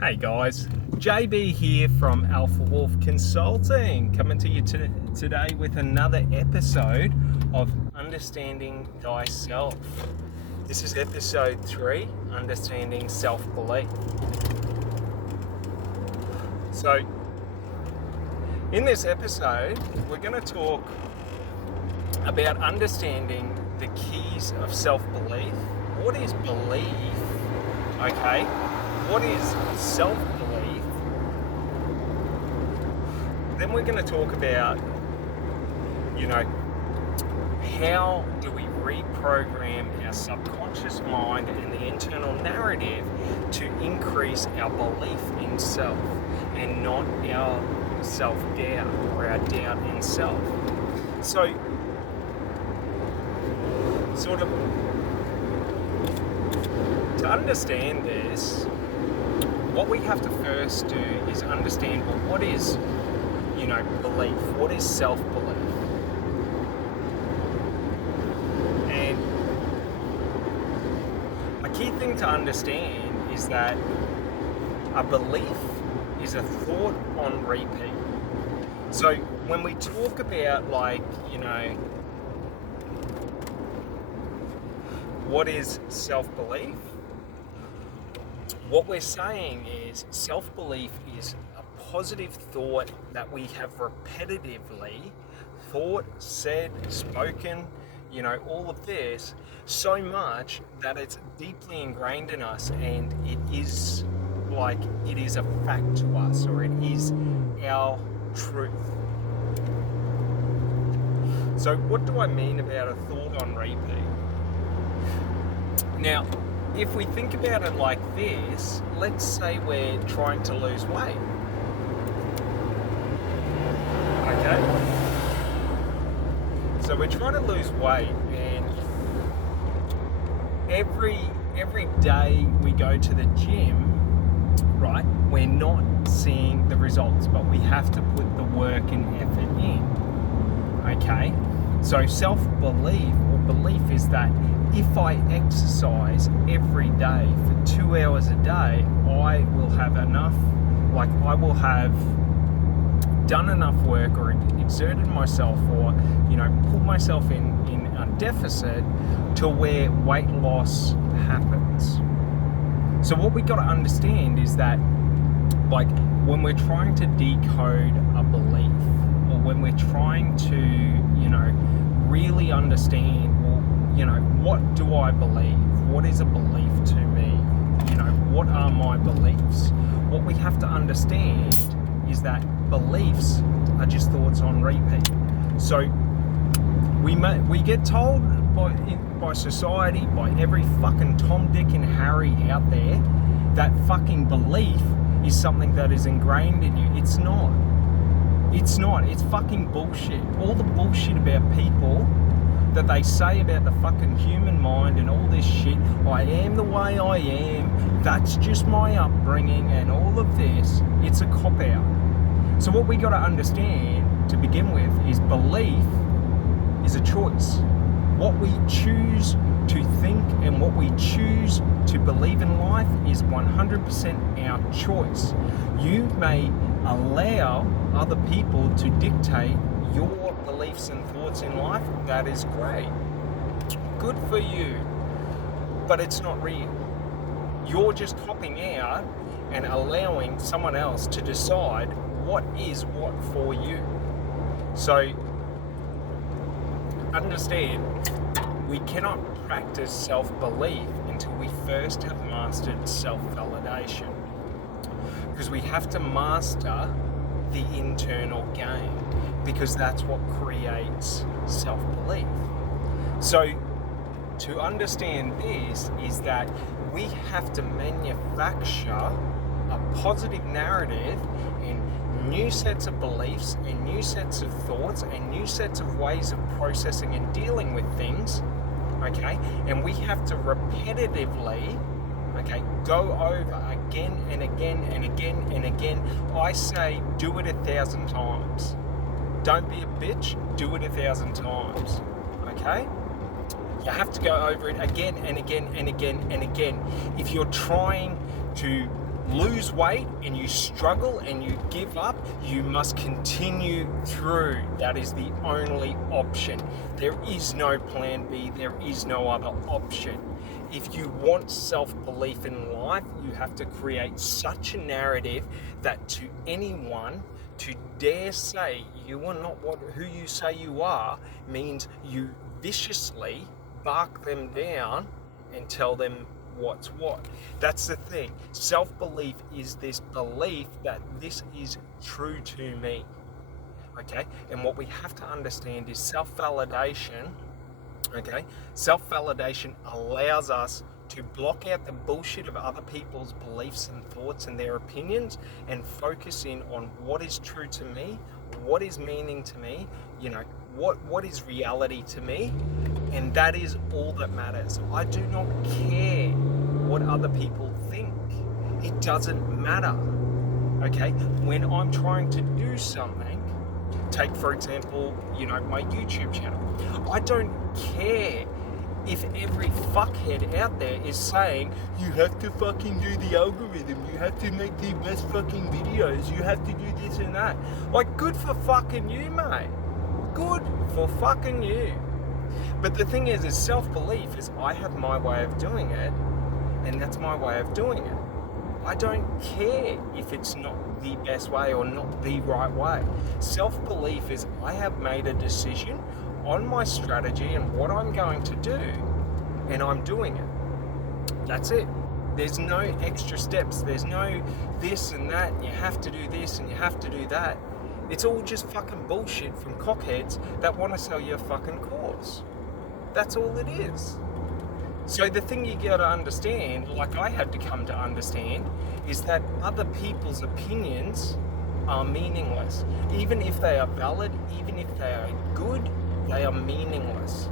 Hey guys, JB here from Alpha Wolf Consulting, coming to you today with another episode of Understanding Thyself. This is episode 3, Understanding Self-Belief. So, in this episode, we're going to talk about understanding the keys of self-belief. What is belief? Okay. What is self-belief? Then we're going to talk about, how do we reprogram our subconscious mind and the internal narrative to increase our belief in self and not our self-doubt or our doubt in self. So, sort of, to understand this, what we have to first do is understand, well, what is, belief? What is self-belief? And a key thing to understand is that a belief is a thought on repeat. So when we talk about, what is self-belief? What we're saying is self-belief is a positive thought that we have repetitively thought, said, spoken, all of this so much that it's deeply ingrained in us, and it is a fact to us, or it is our truth. So what do I mean about a thought on repeat? Now, if we think about it like this, let's say we're trying to lose weight. Okay? So we're trying to lose weight, and every day we go to the gym, right, we're not seeing the results, but we have to put the work and effort in. Okay? So self-belief or belief is that if I exercise every day for 2 hours a day, I will have enough, I will have done enough work or exerted myself or, put myself in a deficit to where weight loss happens. So what we got to understand is that, when we're trying to decode a belief, or when we're trying to, really understand, what do I believe? What is a belief to me? What are my beliefs? What we have to understand is that beliefs are just thoughts on repeat. So we get told by society, by every fucking Tom, Dick and Harry out there, that fucking belief is something that is ingrained in you. It's not. It's not. It's fucking bullshit. All the bullshit about people that they say about the fucking human mind and all this shit, I am the way I am, that's just my upbringing and all of this, it's a cop-out. So what we got to understand to begin with is belief is a choice. What we choose to think and what we choose to believe in life is 100% our choice. You may allow other people to dictate your beliefs and thoughts in life. That is great. Good for you. But it's not real. You're just hopping out and allowing someone else to decide what is what for you. So, understand, we cannot practice self-belief until we first have mastered self-validation. Because we have to master the internal game, because that's what creates self-belief. So to understand this is that we have to manufacture a positive narrative and new sets of beliefs and new sets of thoughts and new sets of ways of processing and dealing with things, okay? And we have to repetitively, go over again and again and again and again. I say do it 1,000 times. Don't be a bitch, do it 1,000 times, okay? You have to go over it again and again and again and again. If you're trying to lose weight and you struggle and you give up, you must continue through. That is the only option. There is no plan B. There is no other option. If you want self-belief in life, you have to create such a narrative that to anyone to dare say you are not who you say you are means you viciously bark them down and tell them what's what. That's the thing. Self-belief is this belief that this is true to me. Okay? And what we have to understand is self-validation. Okay? Self-validation allows us to block out the bullshit of other people's beliefs and thoughts and their opinions and focus in on what is true to me, what is meaning to me, what is reality to me, and that is all that matters. I do not care what other people think. It doesn't matter. Okay? When I'm trying to do something, take for example, my YouTube channel. I don't care if every fuckhead out there is saying, you have to fucking do the algorithm, you have to make the best fucking videos, you have to do this and that. Like, good for fucking you, mate. Good for fucking you. But the thing is self-belief is I have my way of doing it, and that's my way of doing it. I don't care if it's not the best way or not the right way. Self-belief is I have made a decision on my strategy and what I'm going to do, and I'm doing it. That's it. There's no extra steps. There's no this and that, and you have to do this and you have to do that. It's all just fucking bullshit from cockheads that want to sell you a fucking course. That's all it is. So the thing you gotta understand, like I had to come to understand, is that other people's opinions are meaningless. Even if they are valid, even if they are good, they are meaningless.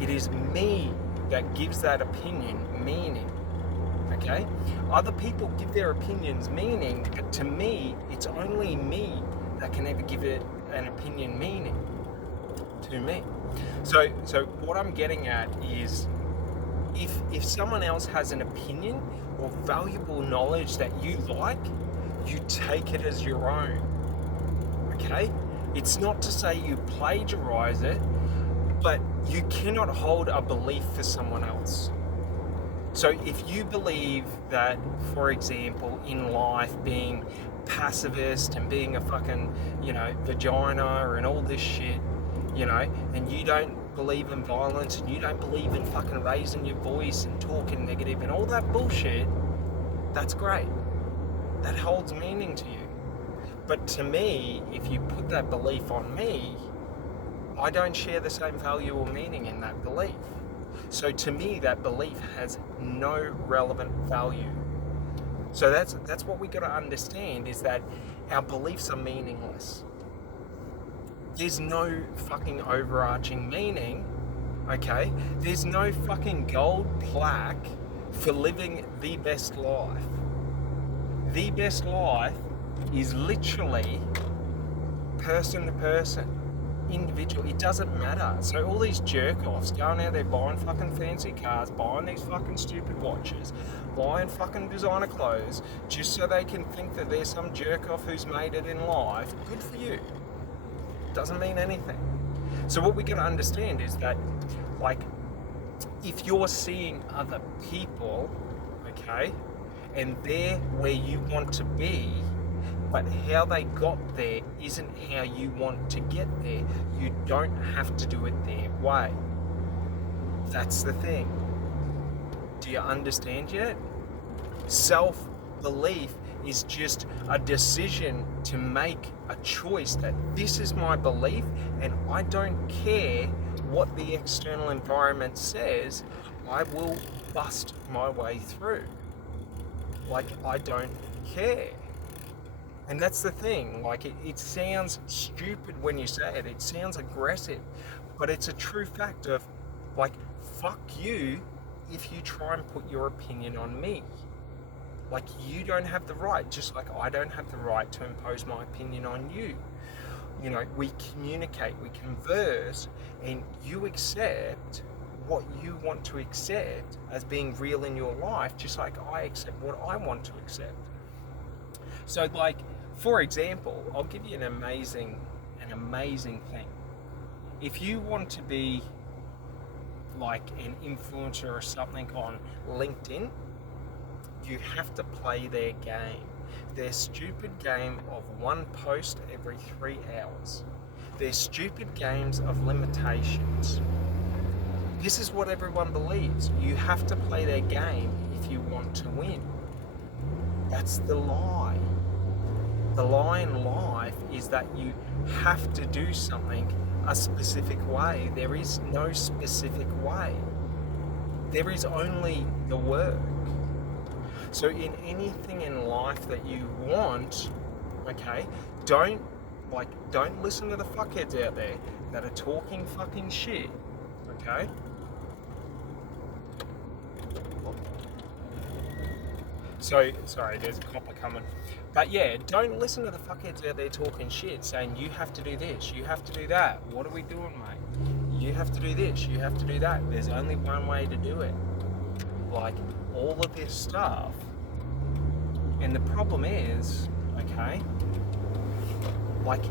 It is me that gives that opinion meaning. Okay? Other people give their opinions meaning, but to me, it's only me that can ever give it an opinion meaning to me. So what I'm getting at is, if someone else has an opinion or valuable knowledge that you like, you take it as your own. Okay? It's not to say you plagiarize it, but you cannot hold a belief for someone else. So if you believe that, for example, in life being pacifist and being a fucking, vagina and all this shit, and you don't believe in violence and you don't believe in fucking raising your voice and talking negative and all that bullshit, that's great. That holds meaning to you. But to me, if you put that belief on me, I don't share the same value or meaning in that belief. So to me, that belief has no relevant value. So that's what we got to understand, is that our beliefs are meaningless. There's no fucking overarching meaning, okay? There's no fucking gold plaque for living the best life. The best life is literally person to person, individual. It doesn't matter. So all these jerk-offs going out there buying fucking fancy cars, buying these fucking stupid watches, buying fucking designer clothes, just so they can think that there's some jerk-off who's made it in life, good for you. Doesn't mean anything. So what we got to understand is that, like, if you're seeing other people, okay, and they're where you want to be, but how they got there isn't how you want to get there, you don't have to do it their way. That's the thing. Do you understand yet? Self-belief is just a decision to make a choice that this is my belief, and I don't care what the external environment says, I will bust my way through. Like, I don't care. And that's the thing, like it sounds stupid when you say it, it sounds aggressive, but it's a true fact of, like, fuck you if you try and put your opinion on me. Like, you don't have the right, just like I don't have the right to impose my opinion on you. We communicate, we converse, and you accept what you want to accept as being real in your life, just like I accept what I want to accept. So, like, for example, I'll give you an amazing thing. If you want to be like an influencer or something on LinkedIn, you have to play their game. Their stupid game of one post every 3 hours. Their stupid games of limitations. This is what everyone believes. You have to play their game if you want to win. That's the lie. The lie in life is that you have to do something a specific way. There is no specific way. There is only the work. So in anything in life that you want, okay, don't listen to the fuckheads out there that are talking fucking shit, okay? So, sorry, there's a copper coming. But yeah, don't listen to the fuckheads out there talking shit, saying you have to do this, you have to do that. What are we doing, mate? You have to do this, you have to do that. There's only one way to do it. Like, all of this stuff. And the problem is, okay, like,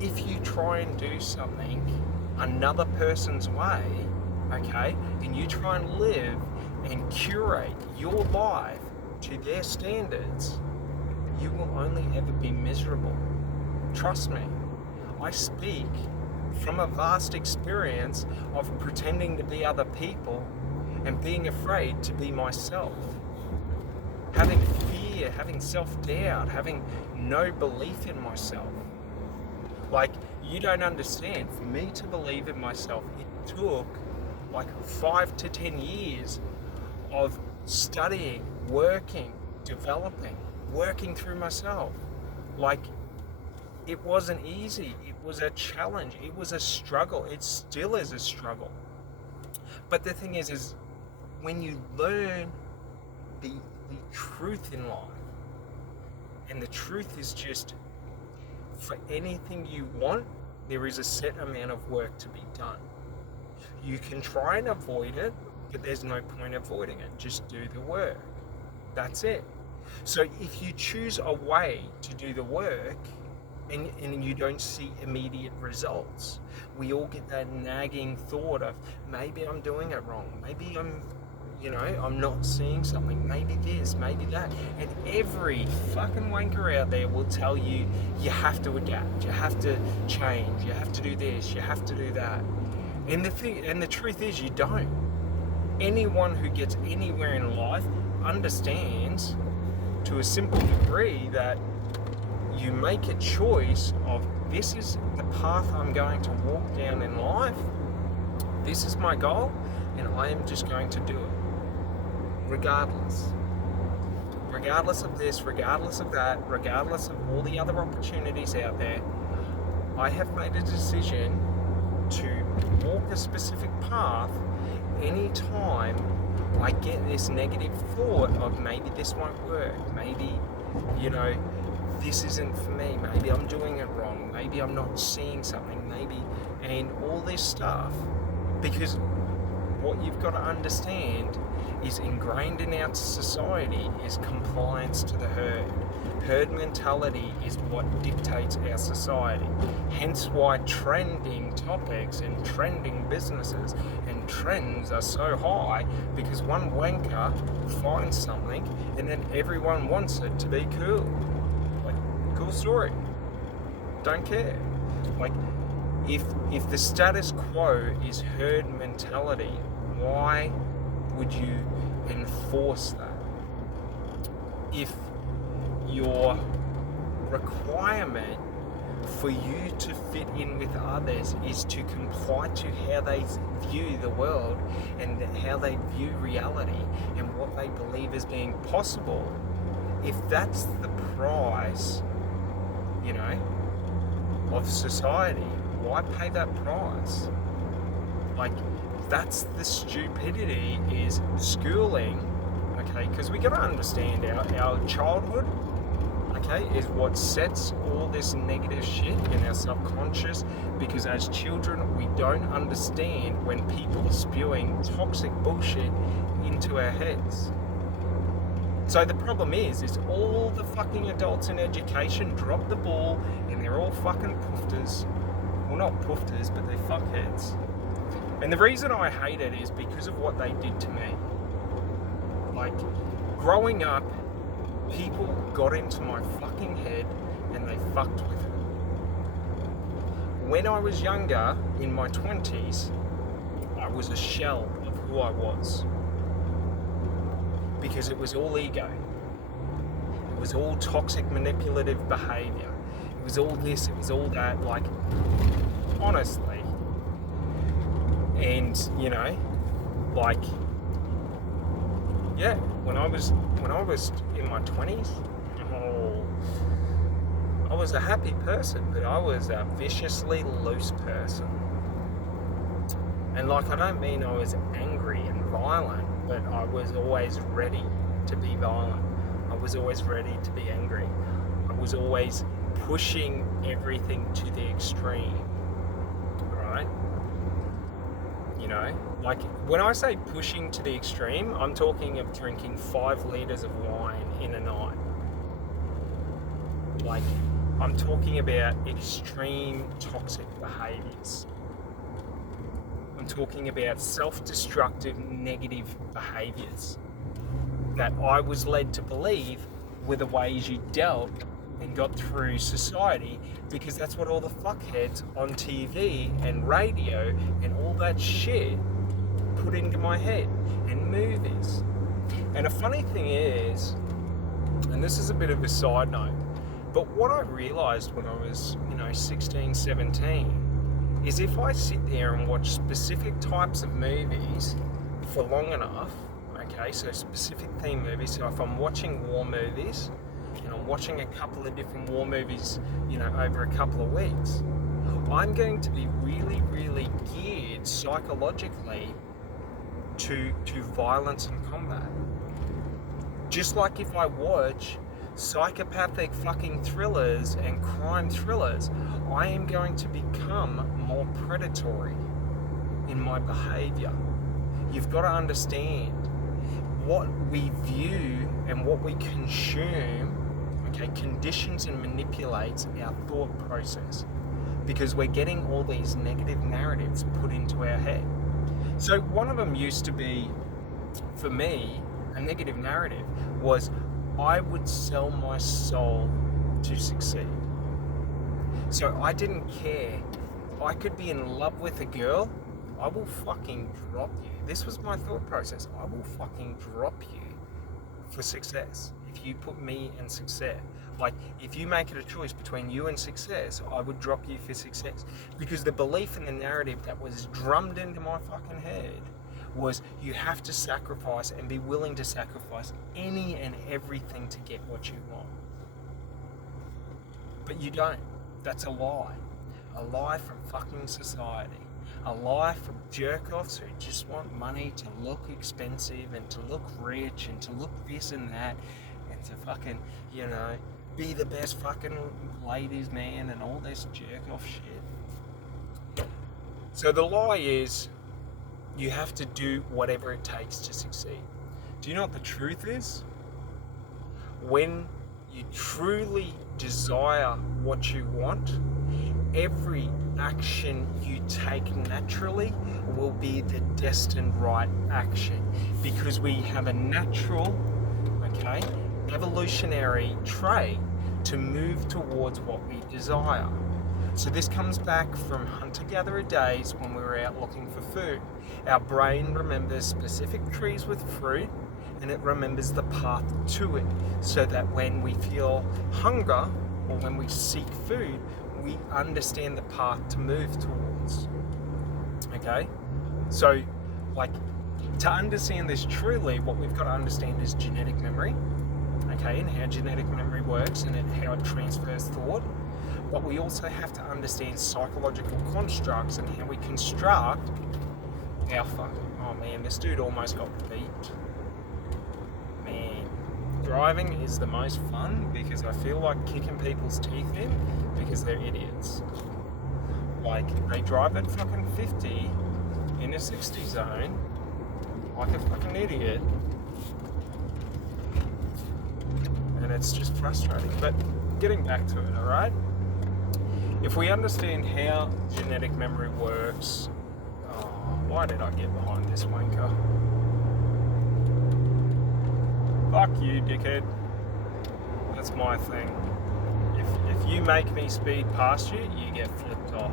if you try and do something another person's way, okay, and you try and live and curate your life to their standards, you will only ever be miserable. Trust me. I speak from a vast experience of pretending to be other people and being afraid to be myself. Having fear, having self-doubt, having no belief in myself. Like, you don't understand. For me to believe in myself, it took like 5 to 10 years of studying, working, developing, working through myself. Like, it wasn't easy. It was a challenge. It was a struggle. It still is a struggle. But the thing is when you learn the truth in life, and the truth is just, for anything you want, there is a set amount of work to be done. You can try and avoid it, but there's no point avoiding it. Just do the work. That's it. So if you choose a way to do the work and you don't see immediate results, we all get that nagging thought of, maybe I'm doing it wrong. Maybe I'm not seeing something. Maybe this, maybe that. And every fucking wanker out there will tell you, you have to adapt, you have to change, you have to do this, you have to do that. And the truth is, you don't. Anyone who gets anywhere in life understands to a simple degree that you make a choice of, this is the path I'm going to walk down in life, this is my goal, and I am just going to do it. Regardless of this, regardless of that, regardless of all the other opportunities out there, I have made a decision to walk a specific path anytime I get this negative thought of, maybe this won't work, maybe, this isn't for me, maybe I'm doing it wrong, maybe I'm not seeing something, maybe, and all this stuff. Because what you've got to understand is, ingrained in our society is compliance to the herd. Herd mentality is what dictates our society. Hence why trending topics and trending businesses and trends are so high, because one wanker finds something and then everyone wants it to be cool. Like, cool story. Don't care. Like, if the status quo is herd mentality, why would you enforce that? If your requirement for you to fit in with others is to comply to how they view the world and how they view reality and what they believe as being possible, if that's the price, of society, why pay that price? Like, that's the stupidity, is schooling, okay? Because we got to understand our childhood, okay, is what sets all this negative shit in our subconscious, because as children, we don't understand when people are spewing toxic bullshit into our heads. So the problem is all the fucking adults in education drop the ball and they're all fucking poofters. Well, not poofters, but they're fuckheads. And the reason I hate it is because of what they did to me. Like, growing up, people got into my fucking head and they fucked with it. When I was younger, in my 20s, I was a shell of who I was. Because it was all ego. It was all toxic manipulative behaviour. It was all this, it was all that, like, honestly. And, you know, like, yeah, when I was in my 20s, I was a happy person, but I was a viciously loose person. And like, I don't mean I was angry and violent, but I was always ready to be violent. I was always ready to be angry. I was always pushing everything to the extreme, right? You know, like, when I say pushing to the extreme, I'm talking of drinking 5 litres of wine in a night. Like, I'm talking about extreme toxic behaviours. I'm talking about self-destructive negative behaviours that I was led to believe were the ways you dealt and got through society, because that's what all the fuckheads on TV and radio and all that shit put into my head, and movies. And a funny thing is, and this is a bit of a side note, but what I realised when I was, 16, 17, is if I sit there and watch specific types of movies for long enough, okay, so specific theme movies, so if I'm watching war movies, and I'm watching a couple of different war movies, over a couple of weeks, I'm going to be really, really geared psychologically to violence and combat. Just like if I watch psychopathic fucking thrillers and crime thrillers, I am going to become more predatory in my behaviour. You've got to understand what we view and what we consume, okay, conditions and manipulates our thought process, because we're getting all these negative narratives put into our head. So one of them used to be, for me, a negative narrative was, I would sell my soul to succeed. So I didn't care. I could be in love with a girl, I will fucking drop you. This was my thought process. I will fucking drop you for success. If you put me in success, like, if you make it a choice between you and success, I would drop you for success. Because the belief in the narrative that was drummed into my fucking head was, you have to sacrifice and be willing to sacrifice any and everything to get what you want. But you don't. That's a lie. A lie from fucking society. A lie from jerk-offs who just want money to look expensive and to look rich and to look this and that and to fucking, be the best fucking ladies man and all this jerk-off shit. So the lie is, you have to do whatever it takes to succeed. Do you know what the truth is? When you truly desire what you want, every action you take naturally will be the destined right action, because we have a natural, evolutionary trait to move towards what we desire. So this comes back from hunter-gatherer days when we were out looking for food. Our brain remembers specific trees with fruit, and it remembers the path to it, so that when we feel hunger or when we seek food, we understand the path to move towards. Okay? So, to understand this truly, what we've got to understand is genetic memory, okay, and how genetic memory works and how it transfers thought. But we also have to understand psychological constructs and how we construct our fucking... Oh man, this dude almost got beeped. Man, driving is the most fun because I feel like kicking people's teeth in because they're idiots. Like, they drive at fucking 50 in a 60 zone like a fucking idiot. and it's just frustrating. But getting back to it, all right? If we understand how genetic memory works, why did I get behind this wanker? Fuck you, dickhead. That's my thing. If you make me speed past you, you get flipped off.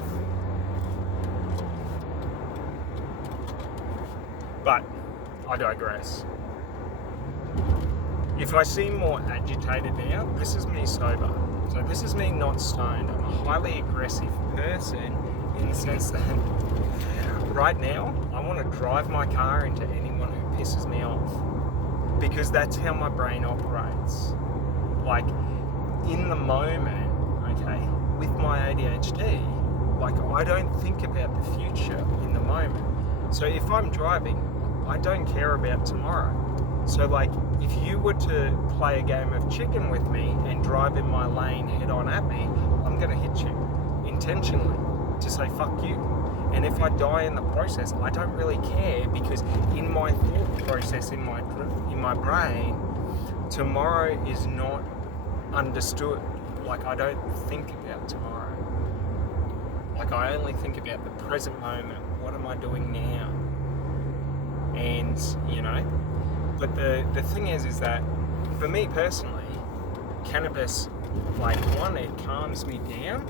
But I digress. If I seem more agitated now, this is me sober. So this is me not stoned. I'm a highly aggressive person in the sense that right now I want to drive my car into anyone who pisses me off, because that's how my brain operates. Like in the moment, okay, with my ADHD, like I don't think about the future in the moment. So if I'm driving, I don't care about tomorrow. So like if you were to play a game of chicken with me and drive in my lane head on at me, I'm going to hit you intentionally to say fuck you. And if I die in the process, I don't really care, because in my thought process, in my brain, tomorrow is not understood. Like I don't think about tomorrow. Like I only think about the present moment. What am I doing now? And you know, but the thing is that for me personally, cannabis, like one, it calms me down,